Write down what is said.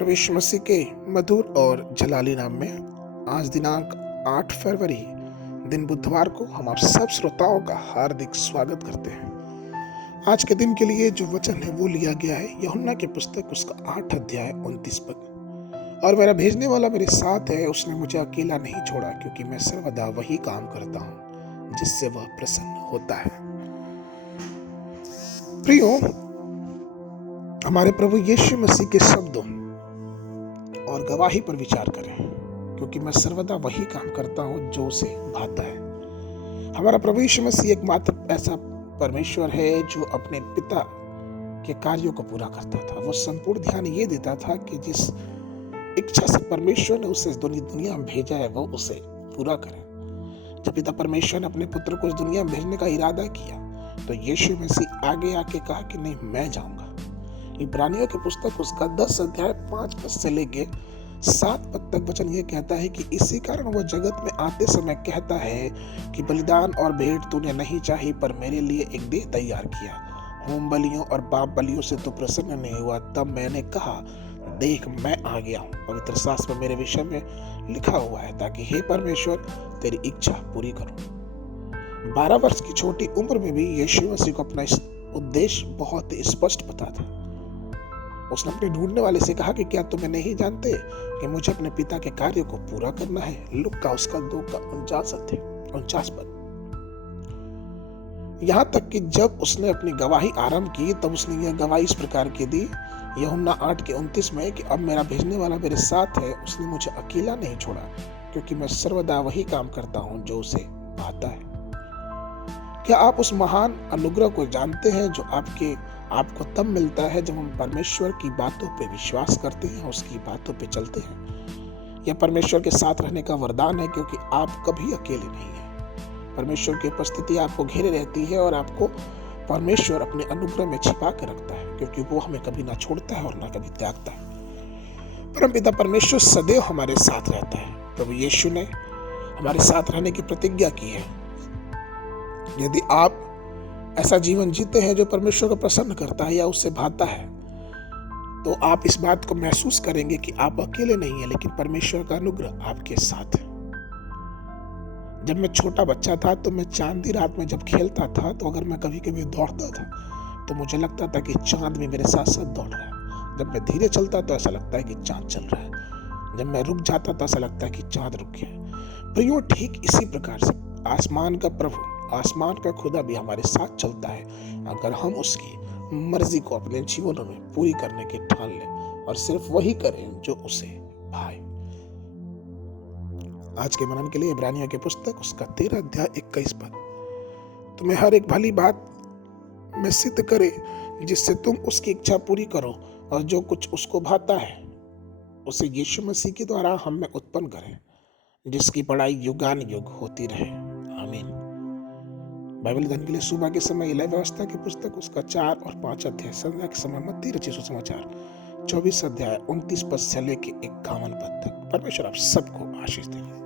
प्रभु यीशु मसीह के मधुर और जलाली नाम में आज दिनांक 8 फरवरी दिन बुधवार को हम आप सब श्रोताओं का हार्दिक स्वागत करते हैं। आज के दिन के लिए जो वचन है वो लिया गया है यूहन्ना की पुस्तक उसका 8 अध्याय 29 पद। और मेरा भेजने वाला मेरे साथ है, उसने मुझे अकेला नहीं छोड़ा, क्योंकि मैं सर्वदा वही काम करता हूँ जिससे वह प्रसन्न होता है। प्रियो, हमारे प्रभु यीशु मसीह के शब्दों और गवाही पर विचार करें, क्योंकि मैं सर्वदा वही काम करता हूं जो उसे भाता है। हमारा प्रभु यीशु मसीह एकमात्र ऐसा परमेश्वर है जो अपने पिता के कार्यों को पूरा करता था। वो संपूर्ण ध्यान ये देता था कि जिस इच्छा से परमेश्वर ने उसे दुनिया में भेजा है वो उसे पूरा करे। जब पिता परमेश्वर ने अपने पुत्र को इस दुनिया में भेजने का इरादा किया तो यीशु मसीह आगे आके कहा कि नहीं, मैं जाऊंगा। इब्रानियों की पुस्तक उसका 10 अध्याय 5 पद से लेके 7 पद तक वचन ये कहता है कि इसी कारण वो जगत में आते समय कहता है कि बलिदान और भेंट तूने नहीं चाही, पर मेरे लिए एक देह तैयार किया। होम बलियों और पाप बलियों से तू प्रसन्न नहीं हुआ, तब मैंने कहा देख मैं आ गया हूँ। पवित्र शास्त्र में मेरे विषय में लिखा हुआ है, ताकि हे परमेश्वर तेरी इच्छा पूरी करूं। 12 वर्ष की छोटी उम्र में भी यीशु मसीह को अपना उद्देश्य बहुत ही स्पष्ट पता था। उसने अपने ढूंढने वाले से कहा कि क्या तुम्हें नहीं जानते कि मुझे अपने पिता के कार्य को पूरा करना है। लूका उसका 2 का 49 पद। यहां तक कि जब उसने अपनी गवाही आरंभ की तब उसने यह गवाही इस प्रकार की दी यूहन्ना 8 के 29 में कि अब मेरा भेजने वाला मेरे साथ है, उसने मुझे अकेला नहीं छोड़ा, क्योंकि मैं सर्वदा वही काम करता हूं जो उसे भाता है। क्या आप उस महान अनुग्रह को जानते हैं जो आपको तब मिलता है जब हम परमेश्वर की बातों पे विश्वास करते हैं, उसकी बातों पे चलते हैं। यह परमेश्वर के साथ रहने का वरदान है, क्योंकि आप कभी अकेले नहीं हैं। परमेश्वर की उपस्थिति आपको घेरे रहती है और आपको परमेश्वर अपने अनुग्रह में छिपा के रखता है, क्योंकि वो हमें कभी ना छोड़ता है और ना कभी त्यागता है। परमपिता परमेश्वर सदैव हमारे साथ रहता है। प्रभु यीशु ने हमारे साथ रहने की प्रतिज्ञा की है। यदि आप ऐसा जीवन जीते हैं जो परमेश्वर को प्रसन्न करता है या उससे भाता है, तो आप इस बात को महसूस करेंगे कि आप अकेले नहीं हैं, लेकिन परमेश्वर का अनुग्रह आपके साथ है। जब मैं छोटा बच्चा था तो मैं चांदी रात में जब खेलता था तो अगर मैं कभी कभी दौड़ता था तो मुझे लगता था कि चांद भी मेरे साथ साथ दौड़ रहा है। जब मैं धीरे चलता तो ऐसा लगता है कि चांद चल रहा है। जब मैं रुक जाता तो ऐसा लगता है कि चांद रुक गया। तो यूं ठीक इसी प्रकार से आसमान का प्रभु, आसमान का खुदा भी हमारे साथ चलता है, अगर हम उसकी मर्जी को अपने जीवनों में पूरी करने की ठान लें और सिर्फ वही करें जो उसे भाए। आज के मनन के लिए इब्रानियों की पुस्तक उसका 13 अध्याय 21 पद। तुम्हें हर एक भली बात में सिद्ध करे, जिससे तुम उसकी इच्छा पूरी करो, और जो कुछ उसको भाता है उसे यीशु मसीह के द्वारा हम में उत्पन्न करें, जिसकी पढ़ाई युगान युग होती रहे। आमीन। बाइबल अध्ययन के लिए सुबह के समय इलाही व्यवस्था की पुस्तक उसका 4 और 5 अध्याय, संध्या के समय मत्ती रचित सुसमाचार 24 अध्याय 29 पद से लेके 51 पद तक। परमेश्वर आप सबको आशीष दे।